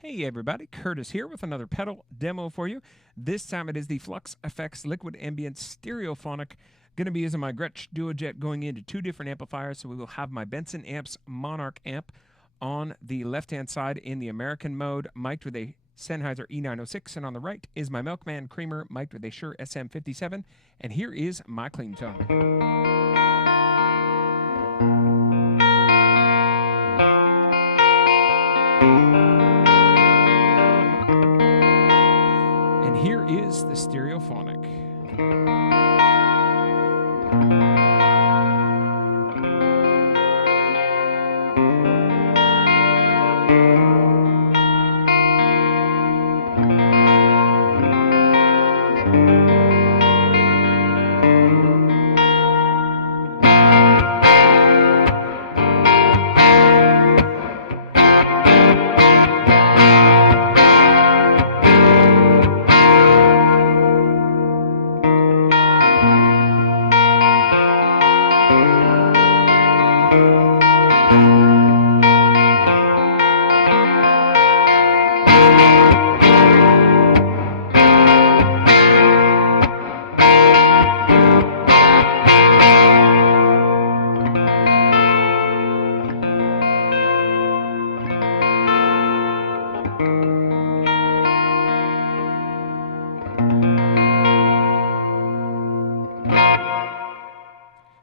Hey everybody, Curtis here with another pedal demo for you. This time it is the Flux FX Liquid Ambience Stereophonic. Going to be using my Gretsch DuoJet going into two different amplifiers. So we will have my Benson Amps Monarch amp on the left-hand side in the American mode, mic'd with a Sennheiser E906, and on the right is my Milkman Creamer mic'd with a Shure SM57. And here is my clean tone. And here is the Stereophonic.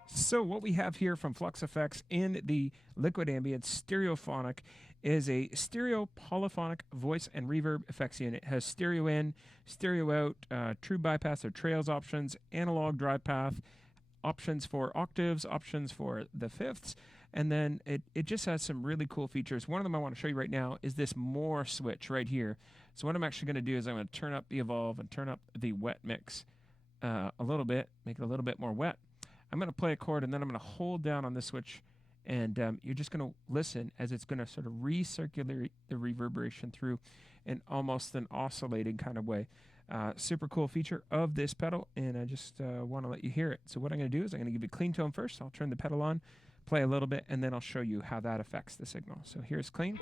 So what we have here from Flux FX in the Liquid Ambience Stereophonic is a stereo polyphonic voice and reverb effects unit. It has stereo in, stereo out, true bypass or trails options, analog drive path, options for octaves, options for the fifths, and then it just has some really cool features. One of them I want to show you right now is this more switch right here. So what I'm actually going to do is I'm going to turn up the evolve and turn up the wet mix a little bit, make it a little bit more wet. I'm going to play a chord, and then I'm going to hold down on this switch, and you're just going to listen as it's going to sort of recirculate the reverberation through in almost an oscillating kind of way. Super cool feature of this pedal, and I just want to let you hear it. So what I'm going to do is I'm going to give you clean tone first. I'll turn the pedal on, play a little bit, and then I'll show you how that affects the signal. So here's clean.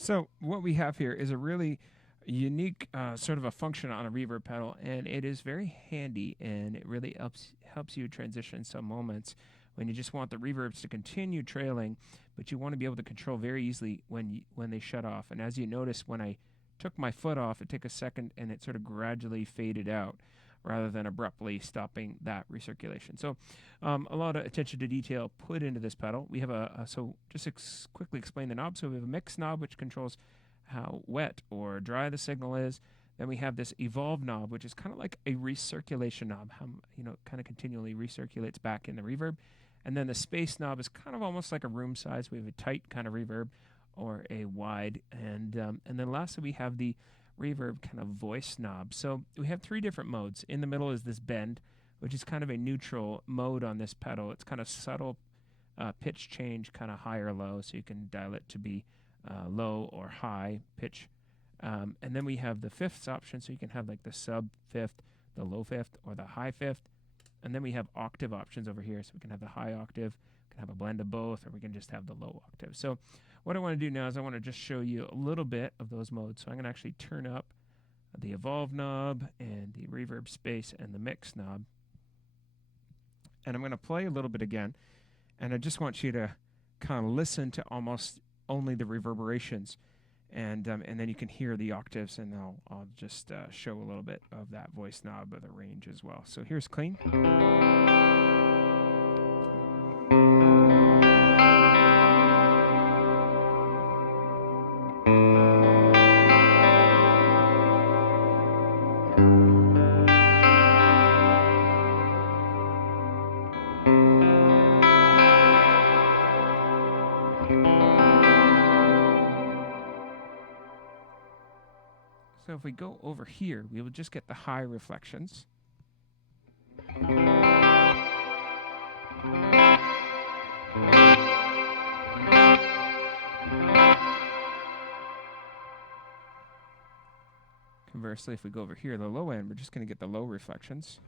So what we have here is a really unique sort of a function on a reverb pedal, and it is very handy, and it really helps you transition some moments when you just want the reverbs to continue trailing, but you want to be able to control very easily when they shut off. And as you notice, when I took my foot off, it took a second, and it sort of gradually faded out, rather than abruptly stopping that recirculation. So a lot of attention to detail put into this pedal. We have so just quickly explain the knob. So we have a mix knob, which controls how wet or dry the signal is. Then we have this evolve knob, which is kind of like a recirculation knob, how kind of continually recirculates back in the reverb. And then the space knob is kind of almost like a room size. We have a tight kind of reverb or a wide. And then lastly, we have the reverb kind of voice knob. So we have three different modes. In the middle is this bend, which is kind of a neutral mode on this pedal. It's kind of subtle pitch change, kind of high or low, so you can dial it to be low or high pitch. And then we have the fifths option, so you can have like the sub fifth, the low fifth, or the high fifth. And then we have octave options over here, so we can have the high octave, we can have a blend of both, or we can just have the low octave. So what I want to do now is I want to just show you a little bit of those modes. So I'm going to actually turn up the evolve knob and the reverb space and the mix knob. And I'm going to play a little bit again. And I just want you to kind of listen to almost only the reverberations. And then you can hear the octaves, and I'll just show a little bit of that voice knob of the range as well. So here's clean. So if we go over here, we will just get the high reflections. Conversely, if we go over here, the low end, we're just going to get the low reflections.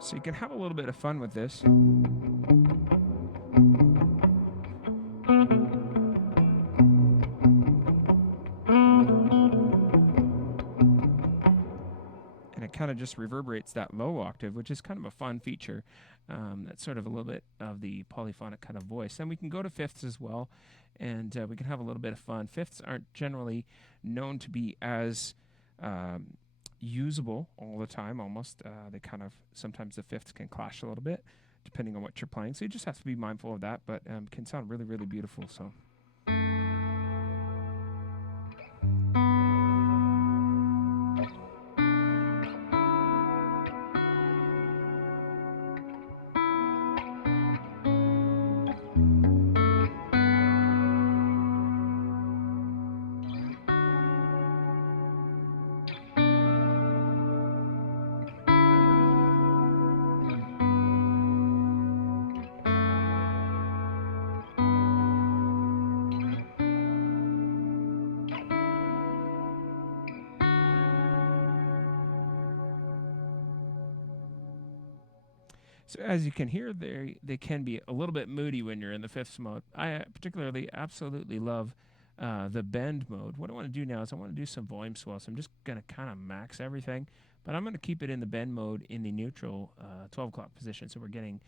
So you can have a little bit of fun with this. And it kind of just reverberates that low octave, which is kind of a fun feature. That's sort of a little bit of the polyphonic kind of voice. Then we can go to fifths as well, and we can have a little bit of fun. Fifths aren't generally known to be as usable all the time, almost. They kind of, sometimes the fifths can clash a little bit depending on what you're playing. So you just have to be mindful of that, but can sound really, really beautiful. So. So as you can hear, they can be a little bit moody when you're in the fifths mode. I particularly absolutely love the bend mode. What I want to do now is I want to do some volume swell. So I'm just going to kind of max everything, but I'm going to keep it in the bend mode in the neutral 12 o'clock position. So we're getting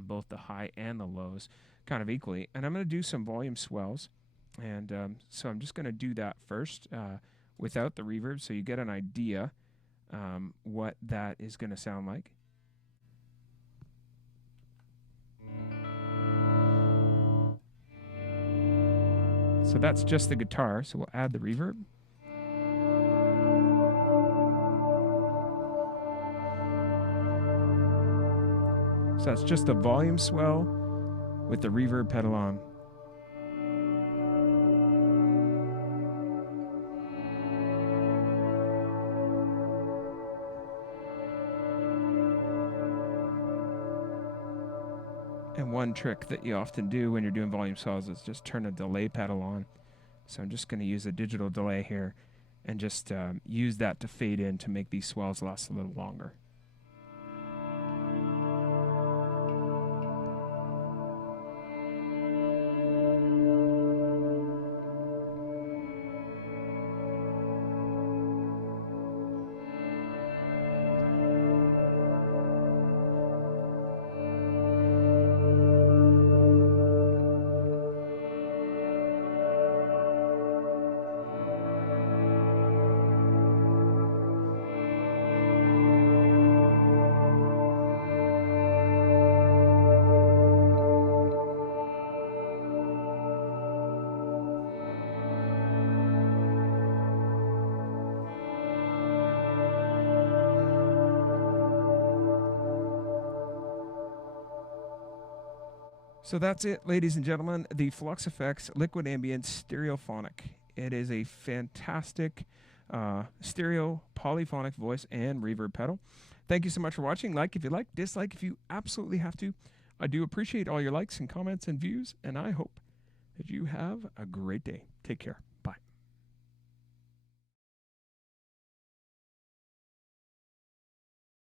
both the high and the lows kind of equally. And I'm going to do some volume swells. And so I'm just going to do that first without the reverb, so you get an idea what that is going to sound like. So that's just the guitar, so we'll add the reverb. So that's just a volume swell with the reverb pedal on. And one trick that you often do when you're doing volume swells is just turn a delay pedal on. So I'm just going to use a digital delay here and just use that to fade in to make these swells last a little longer. So that's it, ladies and gentlemen, the Flux Effects Liquid Ambience Stereophonic. It is a fantastic stereo polyphonic voice and reverb pedal. Thank you so much for watching. Like if you like, dislike if you absolutely have to. I do appreciate all your likes and comments and views, and I hope that you have a great day. Take care.